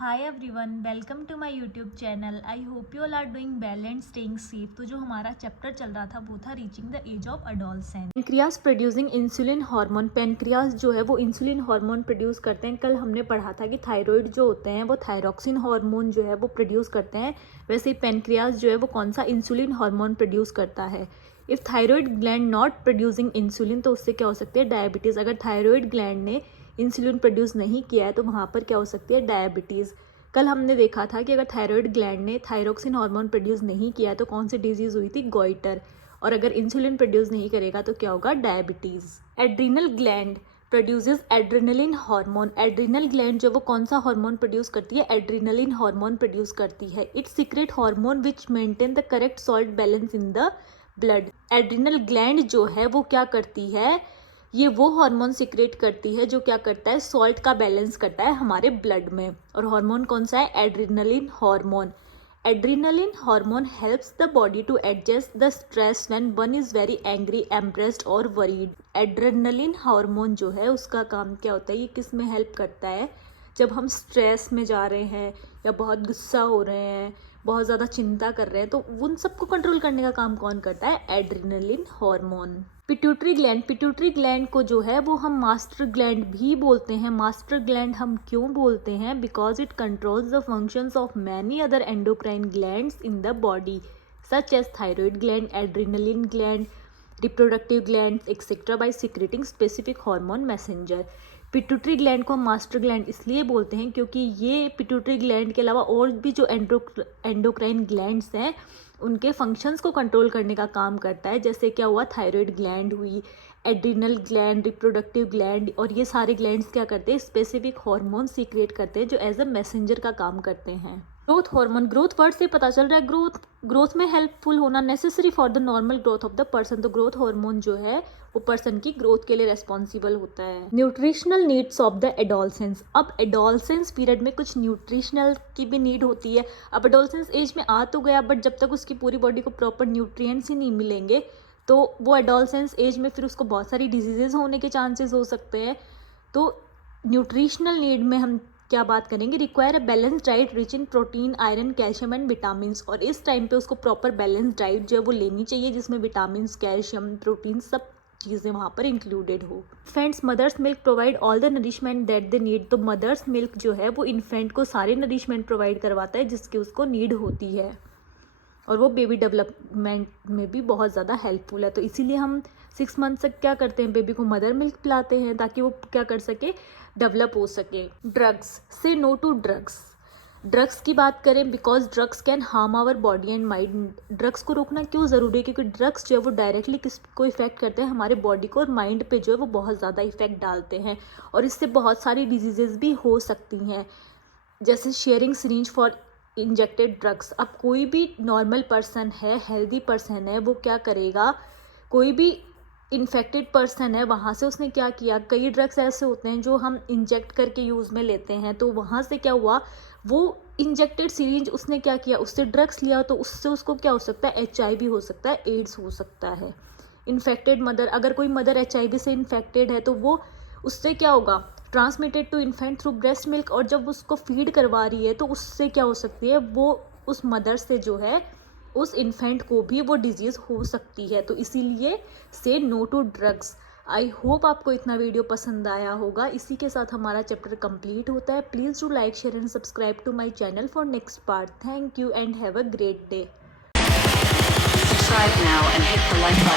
Hi everyone, welcome to my YouTube channel. I hope you all are doing well and staying safe. तो जो हमारा chapter चल रहा था वो था reaching the age of adolescence. Pancreas producing insulin hormone. Pancreas जो है वो इंसुलिन हार्मोन प्रोड्यूस करते हैं। कल हमने पढ़ा था कि थायराइड जो होते हैं वो थायरोक्सिन हार्मोन जो है वो प्रोड्यूस करते हैं। वैसे ही पेनक्रियाज जो है वो कौन सा इंसुलिन हार्मोन प्रोड्यूस करता है। If thyroid gland not producing insulin तो उससे क्या हो सकती है, डायबिटीज़। अगर थायराइड ग्लैंड ने इंसुलिन प्रोड्यूस नहीं किया है तो वहाँ पर क्या हो सकती है, डायबिटीज़। कल हमने देखा था कि अगर थायराइड ग्लैंड ने थायरोक्सिन हार्मोन प्रोड्यूस नहीं किया तो कौन सी डिजीज़ हुई थी, गोइटर। और अगर इंसुलिन प्रोड्यूस नहीं करेगा तो क्या होगा, diabetes. Adrenal gland produces adrenaline hormone. Adrenal gland जो वो कौन सा हार्मोन प्रोड्यूस करती है, एड्रेनलिन हार्मोन प्रोड्यूस करती है। It's secret hormone which maintain the correct salt balance in the blood. Adrenal gland जो है वो क्या करती है, ये वो हार्मोन सीक्रेट करती है जो क्या करता है, सॉल्ट का बैलेंस करता है हमारे ब्लड में। और हार्मोन कौन सा है, adrenaline hormone. Adrenaline hormone helps the body to adjust the stress when one is very angry, impressed और वरीड। एड्रिनलिन हार्मोन जो है उसका काम क्या होता है, ये किस में हेल्प करता है, जब हम स्ट्रेस में जा रहे हैं या बहुत गुस्सा हो रहे हैं, बहुत ज़्यादा चिंता कर रहे हैं, तो उन सबको कंट्रोल करने का काम कौन करता है, adrenaline hormone. Pituitary gland. Pituitary gland को जो है वो हम मास्टर ग्लैंड भी बोलते हैं। मास्टर ग्लैंड हम क्यों बोलते हैं, because it controls the functions of many other endocrine glands in the body such as thyroid gland, adrenaline gland, reproductive gland etcetera by secreting specific hormone messenger. Pituitary gland को हम master gland इसलिए बोलते हैं क्योंकि ये pituitary gland के अलावा और भी जो एंडोक्राइन ग्लैंड्स हैं उनके फंक्शंस को कंट्रोल करने का काम करता है। जैसे क्या हुआ, थायराइड ग्लैंड हुई, एड्रिनल ग्लैंड, रिप्रोडक्टिव ग्लैंड, और ये सारे ग्लैंड्स क्या करते हैं, स्पेसिफिक हार्मोन सीक्रेट करते हैं जो एज अ मैसेंजर का काम करते हैं। Growth hormone. ग्रोथ वर्ड से पता चल रहा है ग्रोथ में हेल्पफुल होना, necessary for the normal growth of the person. तो ग्रोथ हार्मोन जो है वो पर्सन की ग्रोथ के लिए रेस्पॉन्सिबल होता है। Nutritional needs of the adolescence. अब एडोलसेंस पीरियड में कुछ न्यूट्रिशनल की भी नीड होती है। अब एडोलसेंस एज में आ तो गया, बट जब तक उसकी पूरी बॉडी को प्रॉपर न्यूट्रिएंट्स ही नहीं मिलेंगे तो वो एडोलसेंस एज में फिर उसको बहुत सारी डिजीजेज होने के चांसेस हो सकते हैं। तो न्यूट्रिशनल नीड में हम क्या बात करेंगे, require a balance diet rich in protein, iron, calcium and vitamin. और इस टाइम पे उसको प्रॉपर बैलेंस डाइट जो है वो लेनी चाहिए जिसमें विटामिन, कैल्शियम, प्रोटीन सब चीज़ें वहाँ पर इंक्लूडेड हो। Friends, mother's milk provide all the nourishment that they need. तो मदर्स मिल्क जो है वो इन्फेंट को सारे नरिशमेंट प्रोवाइड करवाता है जिसकी उसको नीड होती है, और वो बेबी डेवलपमेंट में भी बहुत ज़्यादा हेल्पफुल है। तो इसीलिए हम 6 मंथ तक क्या करते हैं, बेबी को मदर मिल्क पिलाते हैं ताकि वो क्या कर सके, डेवलप हो सके। ड्रग्स। से नो टू ड्रग्स। ड्रग्स की बात करें, because drugs can harm our body and mind. Drugs को रोकना क्यों ज़रूरी है, क्योंकि ड्रग्स जो है वो डायरेक्टली किसको इफेक्ट करते हैं, हमारे बॉडी को, और माइंड पे जो है वो बहुत ज़्यादा इफेक्ट डालते हैं, और इससे बहुत सारी डिजीजेज भी हो सकती हैं, जैसे sharing syringe for injected drugs. अब कोई भी नॉर्मल पर्सन है, हेल्दी पर्सन है, वो क्या करेगा, कोई भी इन्फेक्टेड पर्सन है, वहाँ से उसने क्या किया, कई ड्रग्स ऐसे होते हैं जो हम इंजेक्ट करके यूज़ में लेते हैं, तो वहाँ से क्या हुआ, वो इंजेक्टेड सिरिंज उसने क्या किया, उससे ड्रग्स लिया, तो उससे उसको क्या हो सकता है, HIV हो सकता है, एड्स हो सकता है। इन्फेक्टेड मदर, अगर कोई मदर HIV से इन्फेक्टेड है तो वो उससे क्या होगा, transmitted to infant through breast milk, और जब उसको फीड करवा रही है तो उससे क्या हो सकती है, वो उस मदर से जो है उस इन्फेंट को भी वो डिजीज़ हो सकती है। तो इसीलिए से no to drugs. I hope आपको इतना वीडियो पसंद आया होगा। इसी के साथ हमारा चैप्टर कंप्लीट होता है। Please do like, share and subscribe to my channel for next part. Thank you and have a great day. Subscribe now and hit the like button.